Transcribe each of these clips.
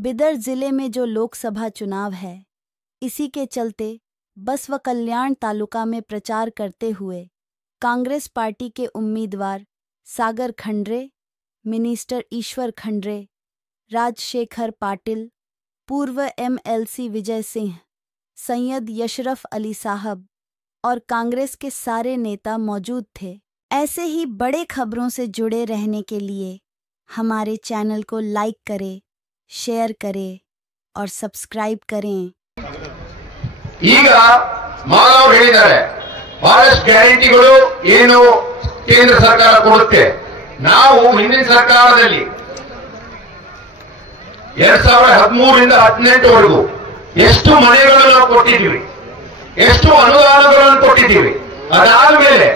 बिदर जिले में जो लोकसभा चुनाव है, इसी के चलते बसव कल्याण तालुका में प्रचार करते हुए कांग्रेस पार्टी के उम्मीदवार सागर खंड्रे, मिनिस्टर ईश्वर खंड्रे, राजशेखर पाटिल, पूर्व MLC विजय सिंह, सैयद यशरफ अली साहब और कांग्रेस के सारे नेता मौजूद थे। ऐसे ही बड़े खबरों से जुड़े रहने के लिए हमारे चैनल को लाइक करें, शेयर करें और सब्सक्राइब करें। ಈಗ ಮಾಧವ್ ಹೇಳಿದ್ದಾರೆ ಬಹಳಷ್ಟು ಗ್ಯಾರಂಟಿಗಳು ಏನು ಕೇಂದ್ರ ಸರ್ಕಾರ ಕೊಡುತ್ತೆ. ನಾವು ಹಿಂದಿನ ಸರ್ಕಾರದಲ್ಲಿ 2013ರಿಂದ 2018ವರೆಗೂ ಎಷ್ಟು ಮನೆಗಳನ್ನು ನಾವು ಕೊಟ್ಟಿದ್ದೀವಿ, ಎಷ್ಟು ಅನುದಾನಗಳನ್ನು ಕೊಟ್ಟಿದ್ದೀವಿ. ಅದಾದ್ಮೇಲೆ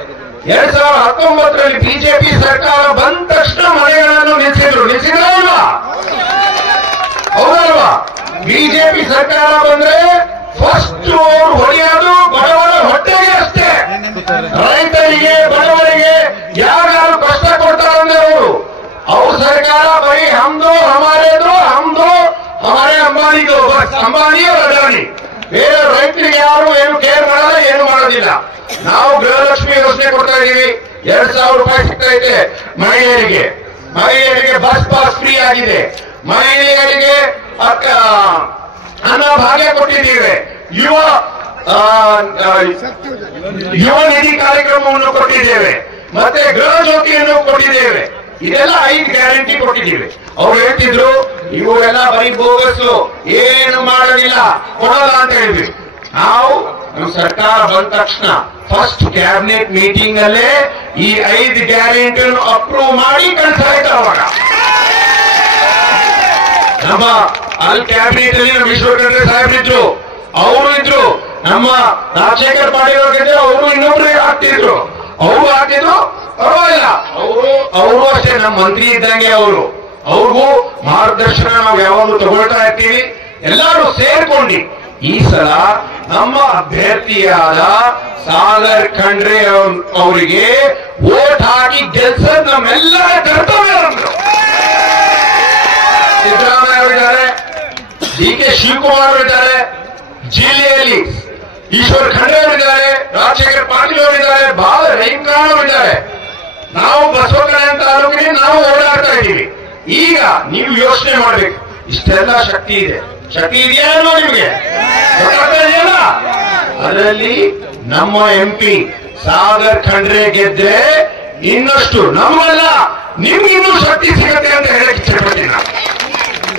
2019ರಲ್ಲಿ ಬಿಜೆಪಿ ಸರ್ಕಾರ ಬಂದ ತಕ್ಷಣ ಮನೆಗಳನ್ನು ನಿಲ್ಲಿಸಿದ್ರಲ್ವಾ? ಹೌದಲ್ವಾ? ಬಿಜೆಪಿ ಸರ್ಕಾರ ಬಂದ್ರೆ ಫಸ್ಟ್ ಹೊಡೆಯೋದು ಬಡವರ ಹೊಟ್ಟೆಗೆ ಅಷ್ಟೇ. ರೈತರಿಗೆ, ಬಡವರಿಗೆ ಯಾರು ಕಷ್ಟ ಕೊಡ್ತಾರಂದ್ರೆ ಅವ್ರ ಸರ್ಕಾರ ಬರೀ ಹಮ್ದು ಹಮಾರೇದು ಹಮ್ದು ಹಮಾರೇ ಅಂಬಾನಿದು, ಬಸ್ ಅಂಬಾನಿ ಅದಾನಿ. ಬೇರೆ ರೈತರಿಗೆ ಯಾರು ಏನು ಕೇರ್ ಮಾಡಲ್ಲ, ಏನು ಮಾಡೋದಿಲ್ಲ. ನಾವು ಗೃಹಲಕ್ಷ್ಮಿ ಯೋಜನೆ ಕೊಡ್ತಾ ಇದೀವಿ, 2000 ರೂಪಾಯಿ ಸಿಗ್ತಾ ಇದೆ ಮಹಿಳೆಯರಿಗೆ. ಮಹಿಳೆಯರಿಗೆ ಬಸ್ ಪಾಸ್ ಫ್ರೀ ಆಗಿದೆ. ಮಹಿಳೆಯರಿಗೆ ಅನ್ನಭಾಗ್ಯ ಕೊಟ್ಟಿದ್ದೇವೆ. ಯುವ ನಿಧಿ ಕಾರ್ಯಕ್ರಮವನ್ನು ಕೊಟ್ಟಿದ್ದೇವೆ. ಮತ್ತೆ ಗೃಹ ಜ್ಯೋತಿಯನ್ನು ಕೊಟ್ಟಿದ್ದೇವೆ. ಇದೆಲ್ಲ 5 ಗ್ಯಾರಂಟಿ ಕೊಟ್ಟಿದ್ದೀವಿ. ಅವ್ರು ಹೇಳ್ತಿದ್ರು ಇವೆಲ್ಲ ಬರೀ ಬೋಗಸ್ಸು, ಏನು ಮಾಡೋದಿಲ್ಲ, ಕೊಡಲ್ಲ ಅಂತ ಹೇಳಿದ್ವಿ. ನಾವು ನಮ್ಮ ಸರ್ಕಾರ ಬಂದ ತಕ್ಷಣ ಫಸ್ಟ್ ಕ್ಯಾಬಿನೆಟ್ ಮೀಟಿಂಗ್ ಅಲ್ಲೇ ಈ 5 ಗ್ಯಾರಂಟಿಯನ್ನು ಅಪ್ರೂವ್ ಮಾಡಿ ಕಳಿಸಾಯ್ತು. ಅವಾಗ ನಮ್ಮ ಅಲ್ಲಿ ಕ್ಯಾಬಿನೆಟ್ ಅಲ್ಲಿ ನಮ್ಮ ಈಶ್ವರ್ ಖಂಡ್ರೆ ಸಾಹೇಬ್ರಿದ್ರು, ಅವರು ಇದ್ರು. ನಮ್ಮ ರಾಜಶೇಖರ್ ಪಾಟೀಲ್ ಅವ್ರಿದ್ರು, ಅವರು ಇನ್ನೊಬ್ರು ಆಗ್ತಿದ್ರು. ಅವರು ಹಾಕಿದ್ರು, ಪರವಾಗಿಲ್ಲ. ಅವರು ಅಷ್ಟೇ ನಮ್ಮ ಮಂತ್ರಿ ಇದ್ದಂಗೆ. ಅವ್ರಿಗೂ ಮಾರ್ಗದರ್ಶನ ನಾವು ಯಾವಾಗಲೂ ತಗೊಳ್ತಾ ಇರ್ತೀವಿ. ಎಲ್ಲರೂ ಸೇರ್ಕೊಂಡು ಈ ಸಲ ನಮ್ಮ ಅಭ್ಯರ್ಥಿಯಾದ ಸಾಗರ್ ಖಂಡ್ರೆ ಅವರಿಗೆ ವೋಟ್ ಹಾಕಿ ಗೆಲ್ಸೋದು ನಮ್ಮೆಲ್ಲರ ಕರ್ತವ್ಯ. ಸಿದ್ದರಾಮಯ್ಯ ಅವರಿದ್ದಾರೆ, DK ಶಿವಕುಮಾರ್ ಅವರಿದ್ದಾರೆ, ಜಿಲ್ಲೆಯಲ್ಲಿ ಈಶ್ವರ್ ಖಂಡ್ರೆ ಅವರಿದ್ದಾರೆ, ರಾಜಶೇಖರ್ ಪಾಟೀಲ್ ಅವರಿದ್ದಾರೆ, ಬಾಲ ರಹೀಂಖಾನ್ ಅವರಿದ್ದಾರೆ. ನಾವು ಬಸವ ಕಲ್ಯಾಣ ತಾಲೂಕಿನಲ್ಲಿ ನಾವು ಓಡಾಡ್ತಾ ಇದ್ದೀವಿ. ಈಗ ನೀವು ಯೋಚನೆ ಮಾಡ್ಬೇಕು, ಇಷ್ಟೆಲ್ಲ ಶಕ್ತಿ ಇದೆ. ಶಕ್ತಿ ಇದೆಯಾ ನಿಮಗೆ? ಗೊತ್ತಾಗ್ತಿದೆಯಲ್ಲ? ಅದರಲ್ಲಿ ನಮ್ಮ MP ಸಾಗರ್ ಖಂಡ್ರೆ ಗೆದ್ರೆ ಇನ್ನಷ್ಟು ನಮಗೆಲ್ಲ ನಿಮ್ಗೆ ಇನ್ನೂ ಶಕ್ತಿ ಸಿಗುತ್ತೆ ಅಂತ ಹೇಳಕ್ ಇಷ್ಟಪಡ್ತೀನಿ. ನಾನು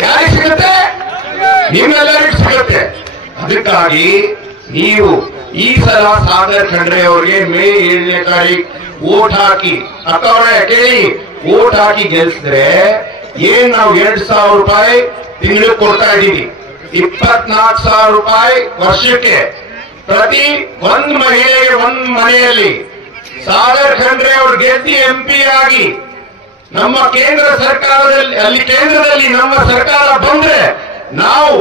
ಯಾರಿಗೆ ಸಿಗುತ್ತೆ? ನಿಮ್ಮೆಲ್ಲರಿಗೂ ಸಿಗುತ್ತೆ. ಅದಕ್ಕಾಗಿ ನೀವು ಈ ಸಲ ಸಾಗರ್ ಖಂಡ್ರೆ ಅವರಿಗೆ ಮೇ 7ನೇ ತಾರೀಕು ವೋಟ್ ಹಾಕಿ, ಅಥವಾ ಕೇಳಿ, ವೋಟ್ ಹಾಕಿ ಗೆಲ್ಸಿದ್ರೆ ಏನ್ ನಾವು 2,000 ರೂಪಾಯಿ ತಿಂಗಳಿಗೆ ಕೊಡ್ತಾ ಇದ್ದೀವಿ, 24,000 ರೂಪಾಯಿ ವರ್ಷಕ್ಕೆ. ಪ್ರತಿ ಒಂದು ಮಹಿಳೆಗೆ ಒಂದು ಮನೆಯಲ್ಲಿ ಸಾಗರ್ ಖಂಡ್ರೆ ಅವರು ಗೆದ್ದಿ MP ಆಗಿ ನಮ್ಮ ಕೇಂದ್ರ ಸರ್ಕಾರದಲ್ಲಿ, ಅಲ್ಲಿ ಕೇಂದ್ರದಲ್ಲಿ ನಮ್ಮ ಸರ್ಕಾರ ಬಂದ್ರೆ ನಾವು